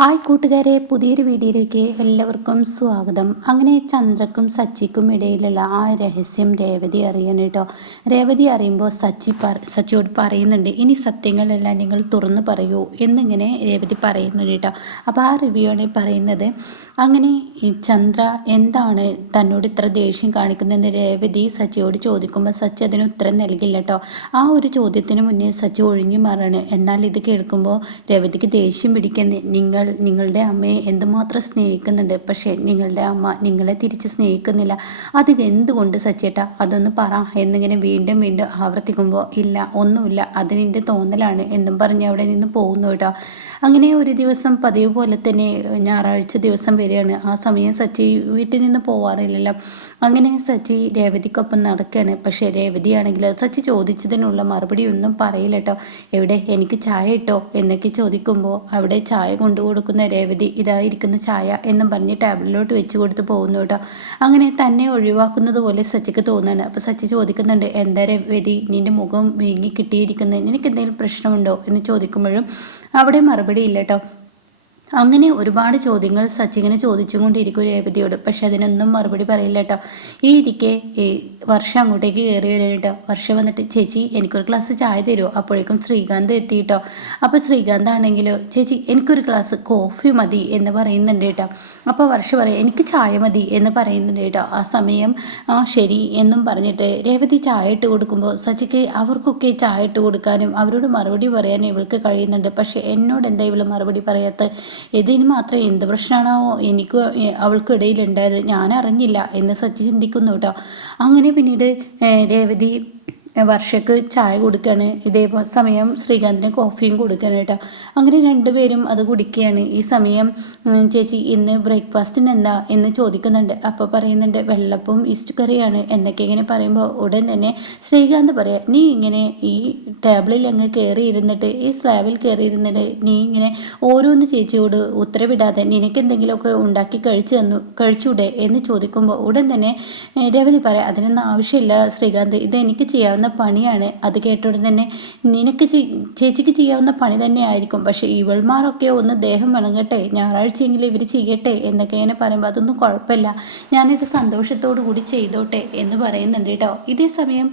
Hi കൂട്ടുകാരെ പുതിയൊരു വീഡിയോയിലേക്ക് എല്ലാവർക്കും സ്വാഗതം. അങ്ങനെ ചന്ദ്രക്കും സച്ചിക്കും ഇടയിലുള്ള ആ രഹസ്യം രേവതി അറിയണം കേട്ടോ. രേവതി അറിയുമ്പോൾ സച്ചി പറ സച്ചിയോട് പറയുന്നുണ്ട് ഇനി സത്യങ്ങളെല്ലാം നിങ്ങൾ തുറന്നു പറയൂ എന്നിങ്ങനെ രേവതി പറയുന്നുണ്ട് കേട്ടോ. അപ്പോൾ ആ റിവ്യൂണ് പറയുന്നത്. അങ്ങനെ ഈ ചന്ദ്ര എന്താണ് തന്നോട് ഇത്ര ദേഷ്യം കാണിക്കുന്നതെന്ന് രേവതി സച്ചിയോട് ചോദിക്കുമ്പോൾ സച്ചി അതിന് ഉത്തരം നൽകില്ല കേട്ടോ. ആ ഒരു ചോദ്യത്തിന് മുന്നേ സച്ചി ഒഴിഞ്ഞു മാറാണ്. എന്നാൽ ഇത് കേൾക്കുമ്പോൾ രേവതിക്ക് ദേഷ്യം പിടിക്കുന്നത് നിങ്ങൾ നിങ്ങളുടെ അമ്മയെ എന്തുമാത്രം സ്നേഹിക്കുന്നുണ്ട്? പക്ഷേ നിങ്ങളുടെ അമ്മ നിങ്ങളെ തിരിച്ച് സ്നേഹിക്കുന്നില്ല. അത് എന്തുകൊണ്ട് സച്ചേട്ട? അതൊന്ന് പറ. എന്നിങ്ങനെ വീണ്ടും വീണ്ടും ആവർത്തിക്കുമ്പോൾ ഇല്ല ഒന്നുമില്ല അതിനെന്റെ തോന്നലാണ് എന്നും പറഞ്ഞ് അവിടെ നിന്ന് പോകുന്നു കേട്ടോ. അങ്ങനെ ഒരു ദിവസം പതിവ് പോലെ തന്നെ ഞായറാഴ്ച ദിവസം വരികയാണ് ആ സമയം സച്ചി വീട്ടിൽ നിന്ന് പോവാറില്ലല്ലോ. അങ്ങനെ സച്ചി രേവതിക്കൊപ്പം നടക്കുകയാണ്. പക്ഷേ രേവതിയാണെങ്കിൽ സച്ചി ചോദിച്ചതിനുള്ള മറുപടി ഒന്നും പറയില്ല കേട്ടോ. എവിടെ? എനിക്ക് ചായ ഇട്ടോ? എന്നൊക്കെ ചോദിക്കുമ്പോൾ അവിടെ ചായ കൊണ്ടു കൊടുക്കുന്ന രേവതി ഇതായിരിക്കുന്ന ചായ എന്നും പറഞ്ഞ് ടേബിളിലോട്ട് വെച്ച് കൊടുത്ത് പോകുന്നു കേട്ടോ. അങ്ങനെ തന്നെ ഒഴിവാക്കുന്നത് പോലെ സച്ചിക്ക് തോന്നുകയാണ്. അപ്പോൾ സച്ചി ചോദിക്കുന്നുണ്ട് എന്താ രേവതി നിന്റെ മുഖം വീങ്ങി കിട്ടിയിരിക്കുന്നത് നിനക്ക് എന്തെങ്കിലും പ്രശ്നമുണ്ടോ? എന്ന് ചോദിക്കുമ്പോഴും അവിടെ മറുപടി ഇല്ല കേട്ടോ. അങ്ങനെ ഒരുപാട് ചോദ്യങ്ങൾ സച്ചിങ്ങനെ ചോദിച്ചുകൊണ്ടിരിക്കും രേവതിയോട്. പക്ഷെ അതിനൊന്നും മറുപടി പറയില്ല കേട്ടോ. ഈ ഇരിക്കെ ഈ വർഷം അങ്ങോട്ടേക്ക് കയറി വരും കേട്ടോ. വർഷം വന്നിട്ട് ചേച്ചി എനിക്കൊരു ഗ്ലാസ് ചായ തരുമോ അപ്പോഴേക്കും ശ്രീകാന്ത് എത്തി കേട്ടോ. അപ്പോൾ ശ്രീകാന്ത് ആണെങ്കിലോ ചേച്ചി എനിക്കൊരു ഗ്ലാസ് കോഫി മതി എന്ന് പറയുന്നുണ്ട് കേട്ടോ. അപ്പോൾ വർഷം പറയാം എനിക്ക് ചായ മതി എന്ന് പറയുന്നുണ്ട് കേട്ടോ. ആ സമയം ആ ശരി എന്നും പറഞ്ഞിട്ട് രേവതി ചായ ഇട്ട് കൊടുക്കുമ്പോൾ സച്ചിക്ക് അവർക്കൊക്കെ ചായ ഇട്ട് കൊടുക്കാനും അവരോട് മറുപടി പറയാനും ഇവൾക്ക് കഴിയുന്നുണ്ട്. പക്ഷേ എന്നോട് എന്താ ഇവൾ മറുപടി പറയാത്ത ഇതിന് മാത്രം എന്ത് പ്രശ്നമാണോ എനിക്ക് അവൾക്കിടയിലുണ്ടായത് ഞാൻ അറിഞ്ഞില്ല എന്ന് സച്ചി ചിന്തിക്കുന്നു കേട്ടോ. അങ്ങനെ പിന്നീട് രേവതി വർഷക്ക് ചായ കൊടുക്കുകയാണ് ഇതേപോലെ സമയം ശ്രീകാന്തിന് കോഫിയും കൊടുക്കുകയാണ് കേട്ടോ. അങ്ങനെ രണ്ടുപേരും അത് കുടിക്കുകയാണ്. ഈ സമയം ചേച്ചി ഇന്ന് ബ്രേക്ക്ഫാസ്റ്റിന് എന്താ എന്ന് ചോദിക്കുന്നുണ്ട്. അപ്പോൾ പറയുന്നുണ്ട് വെള്ളപ്പും ഈസ്റ്റ് കറിയാണ് എന്നൊക്കെ ഇങ്ങനെ പറയുമ്പോൾ ഉടൻ തന്നെ ശ്രീകാന്ത് പറയാം നീ ഇങ്ങനെ ഈ ടേബിളിൽ അങ്ങ് കയറി ഇരുന്നിട്ട് ഈ സ്ലാബിൽ കയറി ഇരുന്നിട്ട് നീ ഇങ്ങനെ ഓരോന്ന് ചേച്ചിയോട് ഉത്തരവിടാതെ നിനക്ക് എന്തെങ്കിലുമൊക്കെ ഉണ്ടാക്കി കഴിച്ചു തന്നു കഴിച്ചൂടെ? എന്ന് ചോദിക്കുമ്പോൾ ഉടൻ തന്നെ രവതി പറയാം അതിനൊന്നും ആവശ്യമില്ല ശ്രീകാന്ത് ഇത് എനിക്ക് ചെയ്യാവുന്ന പണിയാണ്. അത് കേട്ടോടെ തന്നെ നിനക്ക് ചേച്ചിക്ക് ചെയ്യാവുന്ന പണി തന്നെ ആയിരിക്കും പക്ഷേ ഇവൾമാരൊക്കെ ഒന്ന് ദേഹം വിളങ്ങട്ടെ ഞായറാഴ്ചയെങ്കിലും ഇവർ ചെയ്യട്ടെ എന്നൊക്കെ ഇങ്ങനെ പറയുമ്പോൾ അതൊന്നും കുഴപ്പമില്ല. ഞാനിത് സന്തോഷത്തോടു കൂടി ചെയ്തോട്ടെ എന്ന് പറയുന്നുണ്ട് കേട്ടോ. ഇതേ സമയം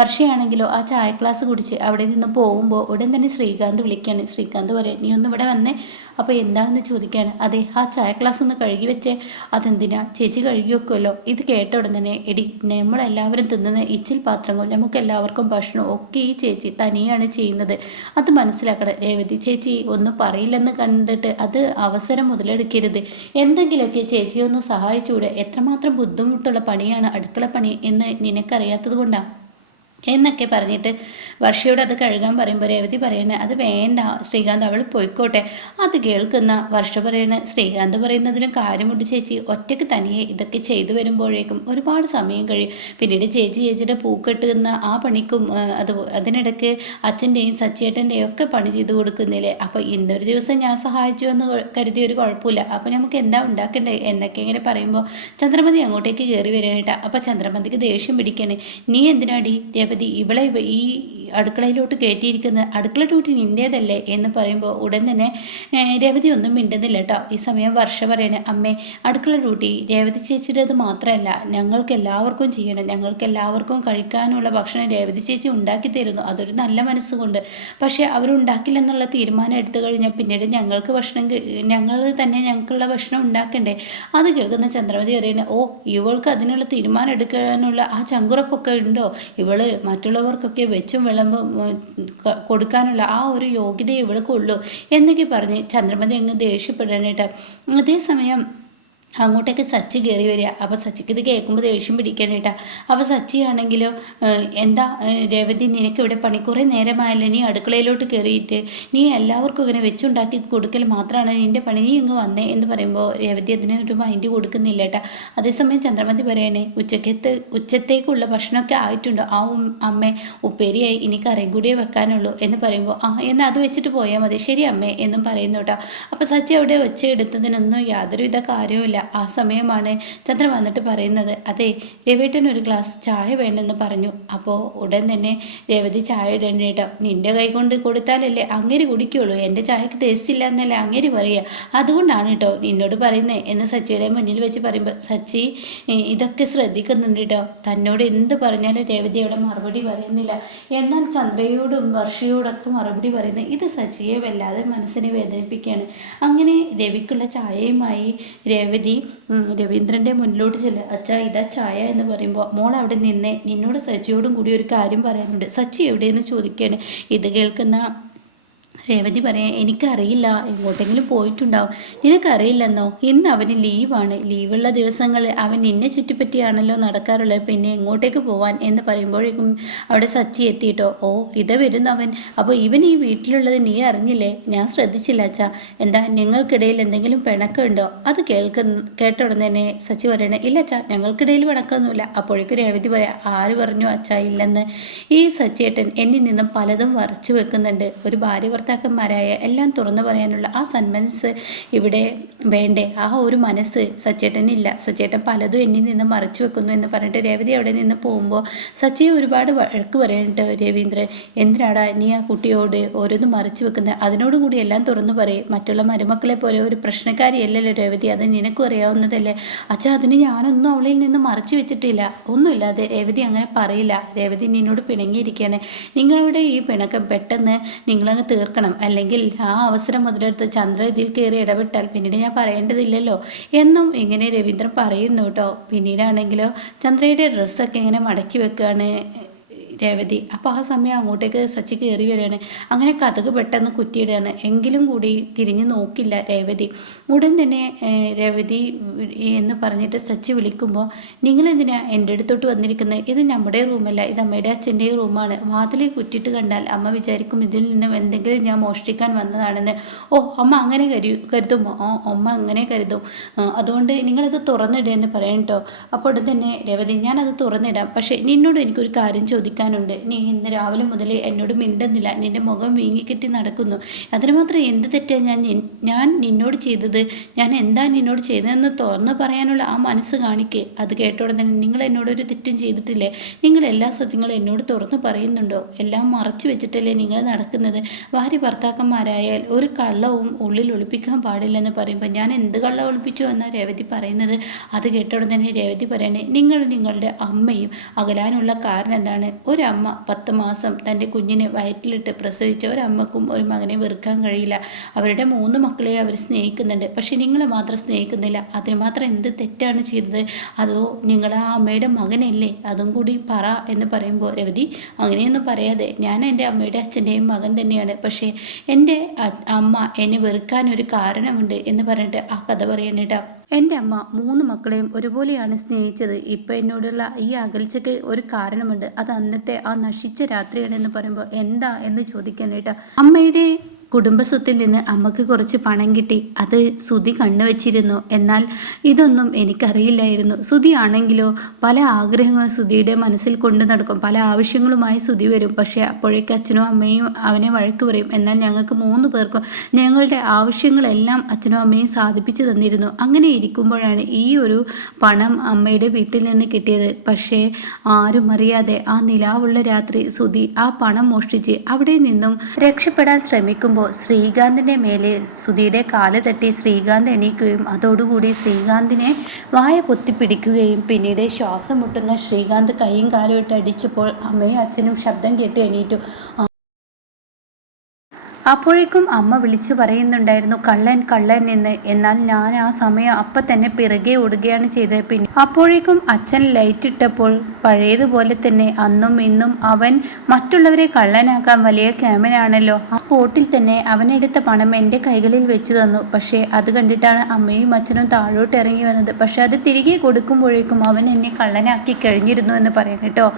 വർഷയാണെങ്കിലോ ആ ചായ ക്ലാസ് കുടിച്ച് അവിടെ നിന്ന് പോകുമ്പോൾ ഉടൻ തന്നെ ശ്രീകാന്ത് വിളിക്കുകയാണ് ശ്രീകാന്ത് പറയും നീ ഒന്ന് ഇവിടെ വന്നേ. അപ്പോൾ എന്താണെന്ന് ചോദിക്കുകയാണ് അതെ ആ ചായ ക്ലാസ് ഒന്ന് കഴുകി വെച്ചേ. അതെന്തിനാ? ചേച്ചി കഴുകി വെക്കുമല്ലോ ഇത് കേട്ട ഉടൻ തന്നെ എടി നമ്മളെല്ലാവരും തിന്നുന്ന ഇച്ചിൽ പാത്രങ്ങൾ നമുക്ക് എല്ലാവർക്കും ഭക്ഷണം ഒക്കെ ഈ ചേച്ചി തനിയാണ് ചെയ്യുന്നത്. അത് മനസ്സിലാക്കണം. രേവതി ചേച്ചി ഒന്നും പറയില്ലെന്ന് കണ്ടിട്ട് അത് അവസരം മുതലെടുക്കരുത്. എന്തെങ്കിലുമൊക്കെ ചേച്ചിയെ ഒന്ന് സഹായിച്ചുകൂടെ? എത്രമാത്രം ബുദ്ധിമുട്ടുള്ള പണിയാണ് അടുക്കള പണി എന്ന് നിനക്കറിയാത്തത് കൊണ്ടാണ് എന്നൊക്കെ പറഞ്ഞിട്ട് വർഷയോട് അത് കഴുകാൻ പറയുമ്പോൾ രേവതി പറയണ അത് വേണ്ട ശ്രീകാന്ത് അവൾ പോയിക്കോട്ടെ. അത് കേൾക്കുന്ന വർഷ പറയണ ശ്രീകാന്ത് പറയുന്നതിലും കാര്യമുണ്ട് ചേച്ചി. ഒറ്റയ്ക്ക് തനിയെ ഇതൊക്കെ ചെയ്തു വരുമ്പോഴേക്കും ഒരുപാട് സമയം കഴിയും. പിന്നീട് ചേച്ചി ചേച്ചിയുടെ പൂക്കെട്ടുന്ന ആ പണിക്കും അത് അതിനിടയ്ക്ക് അച്ഛന്റെയും സച്ചേട്ടന്റെയും ഒക്കെ പണി ചെയ്ത് കൊടുക്കുന്നില്ലേ അപ്പോൾ ഇന്നൊരു ദിവസം ഞാൻ സഹായിച്ചു എന്ന് കരുതി ഒരു കുഴപ്പമില്ല. അപ്പോൾ നമുക്ക് എന്താ ഉണ്ടാക്കണ്ടേ? എന്നൊക്കെ ഇങ്ങനെ പറയുമ്പോൾ ചന്ദ്രമതി അങ്ങോട്ടേക്ക് കയറി വരാനായിട്ടാണ് അപ്പോൾ ചന്ദ്രമതിക്ക് ദേഷ്യം പിടിക്കണേ നീ എന്തിനാടി രേവതി ഇവളെ ഈ അടുക്കളയിലോട്ട് കയറ്റിയിരിക്കുന്നത് അടുക്കള ഡ്യൂട്ടി നിന്റേതല്ലേ എന്ന് പറയുമ്പോൾ ഉടൻ തന്നെ രേവതി ഒന്നും മിണ്ടുന്നില്ല കേട്ടോ. ഈ സമയം വർഷ പറയണേ അമ്മേ അടുക്കള ഡ്യൂട്ടി രേവതി ചേച്ചിയുടേത് മാത്രമല്ല ഞങ്ങൾക്ക് എല്ലാവർക്കും ചെയ്യണം. ഞങ്ങൾക്ക് എല്ലാവർക്കും കഴിക്കാനുള്ള ഭക്ഷണം രേവതി ചേച്ചി ഉണ്ടാക്കി തരുന്നു. അതൊരു നല്ല മനസ്സുകൊണ്ട്. പക്ഷേ അവരുണ്ടാക്കില്ലെന്നുള്ള തീരുമാനം എടുത്തു കഴിഞ്ഞാൽ പിന്നീട് ഞങ്ങൾക്ക് ഭക്ഷണം ഞങ്ങൾ തന്നെ ഞങ്ങൾക്കുള്ള ഭക്ഷണം ഉണ്ടാക്കണ്ടേ? അത് കേൾക്കുന്ന ചന്ദ്രമതി അറിയണേ ഓ ഇവൾക്ക് അതിനുള്ള തീരുമാനം എടുക്കാനുള്ള ആ ചങ്കുറപ്പൊക്കെ ഉണ്ടോ? ഇവൾ മറ്റുള്ളവർക്കൊക്കെ വെച്ചും വിളമ്പും കൊടുക്കാനുള്ള ആ ഒരു യോഗ്യത ഇവൾക്കുള്ളൂ എന്നൊക്കെ പറഞ്ഞ് ചന്ദ്രമതി അങ്ങ് ദേഷ്യപ്പെടാനായിട്ട് അതേസമയം അങ്ങോട്ടേക്ക് സച്ചി കയറി വരിക. അപ്പോൾ സച്ചിക്ക് ഇത് കേൾക്കുമ്പോൾ ദേഷ്യം പിടിക്കാനായിട്ടാ അപ്പോൾ സച്ചിയാണെങ്കിലോ എന്താ രേവതി നിനക്ക് ഇവിടെ പണി കുറേ നേരമായല്ലോ? നീ അടുക്കളയിലോട്ട് കയറിയിട്ട് നീ എല്ലാവർക്കും ഇങ്ങനെ വെച്ചുണ്ടാക്കി കൊടുക്കൽ മാത്രമാണ് നിന്റെ പണി. നീ ഇങ്ങ് വന്നേ എന്ന് പറയുമ്പോൾ രേവതി അതിന് ഒരു മൈൻഡ് കൊടുക്കുന്നില്ല കേട്ടാ. അതേസമയം ചന്ദ്രമതി പറയണേ ഉച്ചക്കത്ത് ഉച്ചത്തേക്കുള്ള ഭക്ഷണമൊക്കെ ആയിട്ടുണ്ടോ. ആ അമ്മ ഉപ്പേരിയായി. ഇനി കറിയും കൂടിയേ വെക്കാനുള്ളൂ. എന്ന് പറയുമ്പോൾ ആ എന്നാൽ അത് വെച്ചിട്ട് പോയാൽ മതി. ശരി അമ്മേ എന്നും പറയുന്നു കേട്ടോ. അപ്പോൾ സച്ചി അവിടെ ഒച്ച എടുത്തതിനൊന്നും യാതൊരുവിധ കാര്യവുമില്ല. ആ സമയമാണ് ചന്ദ്രൻ വന്നിട്ട് പറയുന്നത്. അതെ രവേട്ടൻ ഒരു ഗ്ലാസ് ചായ വേണമെന്ന് പറഞ്ഞു. അപ്പോൾ ഉടൻ തന്നെ രവതി ചായ ഇടേണ്ട കേട്ടോ നിന്റെ കൈ കൊണ്ട് കൊടുത്താലല്ലേ അങ്ങേര് കുടിക്കുള്ളൂ. എന്റെ ചായക്ക് ടേസ്റ്റ് ഇല്ല എന്നല്ലേ അങ്ങേര് പറയുക. അതുകൊണ്ടാണ് കേട്ടോ നിന്നോട് പറയുന്നത് എന്ന് സച്ചിയുടെ മുന്നിൽ വെച്ച് പറയുമ്പോൾ സച്ചി ഇതൊക്കെ ശ്രദ്ധിക്കുന്നുണ്ട് കേട്ടോ. തന്നോട് എന്ത് പറഞ്ഞാലും രേവതി അവിടെ മറുപടി പറയുന്നില്ല. എന്നാൽ ചന്ദ്രയോടും വർഷയോടൊക്കെ മറുപടി പറയുന്നത് ഇത് സച്ചിയെ വല്ലാതെ മനസ്സിനെ വേദനിപ്പിക്കുകയാണ്. അങ്ങനെ രവിക്കുള്ള ചായയുമായി രേവതി രവീന്ദ്രന്റെ മുന്നിലോട്ട് ചെല്ല. അച്ഛാ ഇതാ ചായ എന്ന് പറയുമ്പോൾ മോൾ അവിടെ നിന്നേ നിന്നോട് സച്ചിയോടും കൂടി ഒരു കാര്യം പറയാനുണ്ട്. സച്ചി എവിടെയെന്ന് ചോദിക്കുകയാണ് ഇത് കേൾക്കുന്ന രേവതി പറയാം എനിക്കറിയില്ല എങ്ങോട്ടെങ്കിലും പോയിട്ടുണ്ടാവും. നിനക്കറിയില്ലെന്നോ? ഇന്ന് അവന് ലീവാണ്. ലീവുള്ള ദിവസങ്ങളിൽ അവൻ നിന്നെ ചുറ്റിപ്പറ്റിയാണല്ലോ നടക്കാറുള്ളത്. പിന്നെ എങ്ങോട്ടേക്ക് പോവാൻ? എന്ന് പറയുമ്പോഴേക്കും അവിടെ സച്ചി എത്തിയിട്ടോ ഓ ഇത വരുന്നവൻ. അപ്പോൾ ഇവൻ ഈ വീട്ടിലുള്ളത് നീ അറിഞ്ഞില്ലേ? ഞാൻ ശ്രദ്ധിച്ചില്ല അച്ഛാ. എന്താ നിങ്ങൾക്കിടയിൽ എന്തെങ്കിലും പിണക്കമുണ്ടോ? അത് കേൾക്കുന്ന കേട്ട ഉടനെ തന്നെ സച്ചി പറയണേ ഇല്ല അച്ഛാ ഞങ്ങൾക്കിടയിൽ പിണക്കമൊന്നുമില്ല. അപ്പോഴേക്കും രേവതി പറയാം ആര് പറഞ്ഞു അച്ഛാ ഇല്ലെന്ന്? ഈ സച്ചിയേട്ടൻ എന്നിൽ നിന്നും പലതും വരച്ചു വെക്കുന്നുണ്ട്. ഒരു ഭാര്യ ഭർത്താക്കന്മാരായ എല്ലാം തുറന്നു പറയാനുള്ള ആ സന്മനസ് ഇവിടെ വേണ്ടേ? ആ ഒരു മനസ്സ് സച്ചേട്ടനില്ല. സച്ചേട്ടൻ പലതും എന്നിൽ നിന്ന് മറച്ചു വെക്കുന്നു എന്ന് പറഞ്ഞിട്ട് രേവതി അവിടെ നിന്ന് പോകുമ്പോൾ സച്ചയെ ഒരുപാട് വഴക്ക് പറയുന്നുണ്ട് രവീന്ദ്രൻ. എന്തിനാടാ നീ ആ കുട്ടിയോട് ഓരോന്നും മറച്ചു വെക്കുന്നത് അതിനോടും കൂടി എല്ലാം തുറന്നു പറയും. മറ്റുള്ള മരുമക്കളെ പോലെ ഒരു പ്രശ്നക്കാരിയല്ലല്ലോ രേവതി. അത് നിനക്കും അറിയാവുന്നതല്ലേ? അച്ഛാ അതിന് ഞാനൊന്നും അവളിൽ നിന്ന് മറച്ചു വെച്ചിട്ടില്ല. ഒന്നുമില്ലാതെ രേവതി അങ്ങനെ പറയില്ല. രേവതി നിന്നോട് പിണങ്ങിയിരിക്കുകയാണ് നിങ്ങളുടെ ഈ പിണക്കം പെട്ടെന്ന് നിങ്ങളങ്ങ് തീർക്കണം അല്ലെങ്കിൽ ആ അവസരം മുതലെടുത്ത് ചന്ദ്ര ഇതിൽ കയറി ഇടപെട്ടാൽ പിന്നീട് ഞാൻ പറയേണ്ടതില്ലല്ലോ. എന്നും ഇങ്ങനെ രവീന്ദ്രൻ പറയുന്നു കേട്ടോ. പിന്നീടാണെങ്കിലോ ചന്ദ്രയുടെ ഡ്രസ്സൊക്കെ ഇങ്ങനെ മടക്കി വെക്കുകയാണ് രേവതി. അപ്പോൾ ആ സമയം അങ്ങോട്ടേക്ക് സച്ചി കയറി വരികയാണ്. അങ്ങനെ കഥക് പെട്ടെന്ന് കുറ്റിയിടുകയാണ്. എങ്കിലും കൂടി തിരിഞ്ഞു നോക്കില്ല രേവതി. ഉടൻ തന്നെ രേവതി എന്ന് പറഞ്ഞിട്ട് സച്ചി വിളിക്കുമ്പോൾ നിങ്ങളെന്തിനാ എന്റെ അടുത്തോട്ട് വന്നിരിക്കുന്നത് ഇത് നമ്മുടെ റൂമല്ല. ഇത് അമ്മയുടെ അച്ഛന്റെ റൂമാണ്. വാതിൽ കുറ്റിട്ട് കണ്ടാൽ അമ്മ വിചാരിക്കും ഇതിൽ നിന്നും എന്തെങ്കിലും ഞാൻ മോഷ്ടിക്കാൻ വന്നതാണെന്ന്. ഓ അമ്മ അങ്ങനെ കരു കരുതുമോ ഓ അമ്മ അങ്ങനെ കരുതും. അതുകൊണ്ട് നിങ്ങളത് തുറന്നിടുക എന്ന് പറയണം കേട്ടോ അപ്പോൾ ഉടൻ തന്നെ രേവതി ഞാനത് തുറന്നിടാം. പക്ഷേ നിന്നോട് എനിക്കൊരു കാര്യം ചോദിക്കാൻ പറയാനുണ്ട് നീ ഇന്ന് രാവിലെ മുതൽ എന്നോട് മിണ്ടുന്നില്ല. നിന്റെ മുഖം വീങ്ങിക്കെട്ടി നടക്കുന്നു. അതിന് മാത്രം എന്ത് തെറ്റാണ് ഞാൻ ഞാൻ നിന്നോട് ചെയ്തത്? ഞാൻ എന്താ നിന്നോട് ചെയ്തതെന്ന് തുറന്നു പറയാനുള്ള ആ മനസ്സ് കാണിക്കേ. അത് കേട്ടോടെ തന്നെ നിങ്ങൾ എന്നോട് ഒരു തെറ്റും ചെയ്തിട്ടില്ലേ? നിങ്ങൾ എല്ലാ സത്യങ്ങളും എന്നോട് തുറന്നു പറയുന്നുണ്ടോ? എല്ലാം മറച്ചു വെച്ചിട്ടല്ലേ നിങ്ങൾ നടക്കുന്നത്? ഭാര്യ ഭർത്താക്കന്മാരായാൽ ഒരു കള്ളവും ഉള്ളിൽ ഒളിപ്പിക്കാൻ പാടില്ലെന്ന് പറയുമ്പോൾ ഞാൻ എന്ത് കള്ളം ഒളിപ്പിച്ചു എന്നാണ് രേവതി പറയുന്നത്? അത് കേട്ടോടെ തന്നെ രേവതി പറയണേ നിങ്ങൾ നിങ്ങളുടെ അമ്മയും അകലാനുള്ള കാരണം എന്താണ്? ഒരു ഒരമ്മ പത്ത് മാസം തന്റെ കുഞ്ഞിനെ വയറ്റിലിട്ട് പ്രസവിച്ച ഒരമ്മക്കും ഒരു മകനെ വെറുക്കാൻ കഴിയില്ല. അവരുടെ മൂന്ന് മക്കളെ അവർ സ്നേഹിക്കുന്നുണ്ട്. പക്ഷെ നിങ്ങൾ മാത്രം സ്നേഹിക്കുന്നില്ല. അതിന് മാത്രം എന്ത് തെറ്റാണ് ചെയ്തത്? അതോ നിങ്ങൾ ആ അമ്മയുടെ മകനല്ലേ? അതും കൂടി പറ എന്ന് പറയുമ്പോൾ രവതി അങ്ങനെയൊന്നും പറയാതെ ഞാൻ എന്റെ അമ്മയുടെ അച്ഛന്റെയും മകൻ തന്നെയാണ്. പക്ഷേ എന്റെ അമ്മ എന്നെ വെറുക്കാൻ ഒരു കാരണമുണ്ട് എന്ന് പറഞ്ഞിട്ട് ആ കഥ പറയാനേട്ടാ എന്റെ അമ്മ മൂന്ന് മക്കളെയും ഒരുപോലെയാണ് സ്നേഹിച്ചത്. ഇപ്പം എന്നോടുള്ള ഈ അകൽച്ചയ്ക്ക് ഒരു കാരണമുണ്ട്. അത് അന്നത്തെ ആ നശിച്ച രാത്രിയാണെന്ന് പറയുമ്പോൾ എന്താ എന്ന് ചോദിക്കാനായിട്ട് അമ്മയുടെ കുടുംബസ്വത്തിൽ നിന്ന് അമ്മയ്ക്ക് കുറച്ച് പണം കിട്ടി. അത് സുധി കണ്ണുവച്ചിരുന്നു എന്നാൽ ഇതൊന്നും എനിക്കറിയില്ലായിരുന്നു. ആണെങ്കിലോ? പല ആഗ്രഹങ്ങളും സുധിയുടെ മനസ്സിൽ കൊണ്ടു നടക്കും. പല ആവശ്യങ്ങളുമായി സുധി വരും. പക്ഷേ അപ്പോഴേക്ക് അച്ഛനും അമ്മയും അവനെ വഴക്ക് പറയും. എന്നാൽ ഞങ്ങൾക്ക് മൂന്ന് പേർക്കും ഞങ്ങളുടെ ആവശ്യങ്ങളെല്ലാം അച്ഛനും അമ്മയും സാധിപ്പിച്ചു തന്നിരുന്നു. അങ്ങനെ ഇരിക്കുമ്പോഴാണ് ഈ ഒരു പണം അമ്മയുടെ വീട്ടിൽ നിന്ന് കിട്ടിയത്. പക്ഷേ ആരും അറിയാതെ ആ നിലാവുള്ള രാത്രി സുധി ആ പണം മോഷ്ടിച്ച് അവിടെ നിന്നും രക്ഷപ്പെടാൻ ശ്രമിക്കുമ്പോൾ നോക്കുമ്പോൾ ശ്രീകാന്തിന്റെ മേലെ സുധിയുടെ കാൽ തട്ടി ശ്രീകാന്ത് എണീക്കുകയും അതോടുകൂടി ശ്രീകാന്തിനെ വായ പൊത്തിപ്പിടിക്കുകയും പിന്നീട് ശ്വാസം മുട്ടുന്ന ശ്രീകാന്ത് കൈയും കാലും ഇട്ട് അടിച്ചപ്പോൾ അമ്മയും അച്ഛനും ശബ്ദം കേട്ട് എണീറ്റു. അപ്പോഴേക്കും അമ്മ വിളിച്ചു പറയുന്നുണ്ടായിരുന്നു കള്ളൻ കള്ളൻ എന്ന്. എന്നാൽ ഞാൻ ആ സമയം അപ്പം തന്നെ പിറകെ ഓടുകയാണ് ചെയ്തത്. പിന്നെ അപ്പോഴേക്കും അച്ഛൻ ലൈറ്റ് ഇട്ടപ്പോൾ പഴയതുപോലെ തന്നെ അന്നും ഇന്നും അവൻ മറ്റുള്ളവരെ കള്ളനാക്കാൻ വലിയ ക്യാമനാണല്ലോ ആ സ്പോട്ടിൽ തന്നെ അവനെടുത്ത പണം എന്റെ കൈകളിൽ വെച്ചു തന്നു. പക്ഷേ അത് കണ്ടിട്ടാണ് അമ്മയും അച്ഛനും താഴോട്ട് ഇറങ്ങി വന്നത്. പക്ഷെ അത് തിരികെ കൊടുക്കുമ്പോഴേക്കും അവൻ എന്നെ കള്ളനാക്കി കഴിഞ്ഞിരുന്നു എന്ന് പറയുന്നു കേട്ടോ.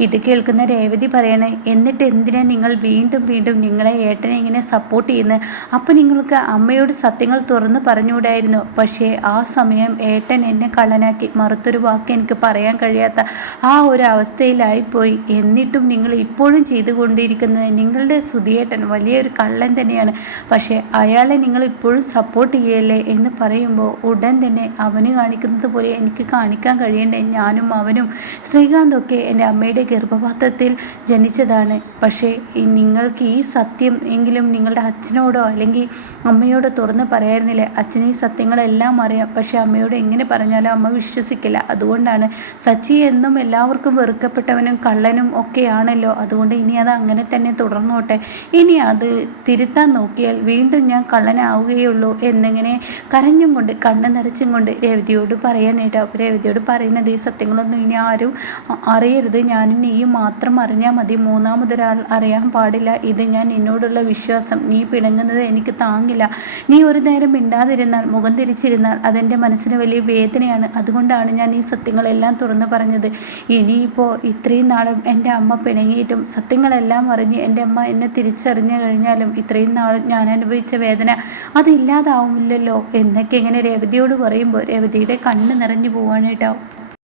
ഇത് കേൾക്കുന്ന രേവതി പറയണേ എന്നിട്ട് എന്തിനാ നിങ്ങൾ വീണ്ടും വീണ്ടും നിങ്ങളെ ഏട്ടനെ ഇങ്ങനെ സപ്പോർട്ട് ചെയ്യുന്നത് അപ്പോൾ നിങ്ങൾക്ക് അമ്മയോട് സത്യങ്ങൾ തുറന്നു പറഞ്ഞുകൂടായിരുന്നു. പക്ഷേ ആ സമയം ഏട്ടൻ എന്നെ കള്ളനാക്കി. മറുത്തൊരു വാക്ക് എനിക്ക് പറയാൻ കഴിയാത്ത ആ ഒരു അവസ്ഥയിലായിപ്പോയി. എന്നിട്ടും നിങ്ങൾ ഇപ്പോഴും ചെയ്തുകൊണ്ടിരിക്കുന്നത് നിങ്ങളുടെ സുധിയേട്ടൻ വലിയൊരു കള്ളൻ തന്നെയാണ്. പക്ഷേ അയാളെ നിങ്ങൾ ഇപ്പോഴും സപ്പോർട്ട് ചെയ്യല്ലേ എന്ന് പറയുമ്പോൾ ഉടൻ തന്നെ അവന് കാണിക്കുന്നത് പോലെ എനിക്ക് കാണിക്കാൻ കഴിയണ്ടേ? ഞാനും അവനും ശ്രീകാന്തൊക്കെ എന്റെ അമ്മയുടെ ഗർഭപാത്രത്തിൽ ജനിച്ചതാണ്. പക്ഷേ നിങ്ങൾക്ക് ഈ സത്യം എങ്കിലും നിങ്ങളുടെ അച്ഛനോടോ അല്ലെങ്കിൽ അമ്മയോടോ തുറന്ന് പറയായിരുന്നില്ലേ അച്ഛന് ഈ സത്യങ്ങളെല്ലാം അറിയാം. പക്ഷേ അമ്മയോട് എങ്ങനെ പറഞ്ഞാലും അമ്മ വിശ്വസിക്കില്ല. അതുകൊണ്ടാണ് സച്ചി എന്നും എല്ലാവർക്കും വെറുക്കപ്പെട്ടവനും കള്ളനും ഒക്കെയാണല്ലോ. അതുകൊണ്ട് ഇനി അത് അങ്ങനെ തന്നെ തുടർന്നോട്ടെ. ഇനി അത് തിരുത്താൻ നോക്കിയാൽ വീണ്ടും ഞാൻ കള്ളനാവുകയുള്ളൂ എന്നിങ്ങനെ കരഞ്ഞും കൊണ്ട് കണ്ണ് നിറച്ചും കൊണ്ട് രേവതിയോട് പറയാനായിട്ട് രേവതിയോട് പറയുന്നുണ്ട് ഈ സത്യങ്ങളൊന്നും ഇനി ആരും അറിയരുത്. ഞാനും നീയും മാത്രം അറിഞ്ഞാൽ മതി. മൂന്നാമതൊരാൾ അറിയാൻ പാടില്ല. ഇത് ഞാൻ നിന്നോടുള്ള വിശ്വാസം. നീ പിണങ്ങുന്നത് എനിക്ക് താങ്ങില്ല. നീ ഒരു നേരം മിണ്ടാതിരുന്നാൽ മുഖം തിരിച്ചിരുന്നാൽ അതെന്റെ മനസ്സിന് വലിയ വേദനയാണ്. അതുകൊണ്ടാണ് ഞാൻ ഈ സത്യങ്ങളെല്ലാം തുറന്നു പറഞ്ഞത്. ഇനിയിപ്പോൾ ഇത്രയും നാളും എന്റെ അമ്മ പിണങ്ങിയിട്ടും സത്യങ്ങളെല്ലാം അറിഞ്ഞ് എന്റെ അമ്മ എന്നെ തിരിച്ചറിഞ്ഞു കഴിഞ്ഞാലും ഇത്രയും നാളും ഞാൻ അനുഭവിച്ച വേദന അതില്ലാതാവുമില്ലല്ലോ എന്നൊക്കെ ഇങ്ങനെ രേവതിയോട് പറയുമ്പോൾ രേവതിയുടെ കണ്ണ് നിറഞ്ഞു പോവാണ് കേട്ടോ.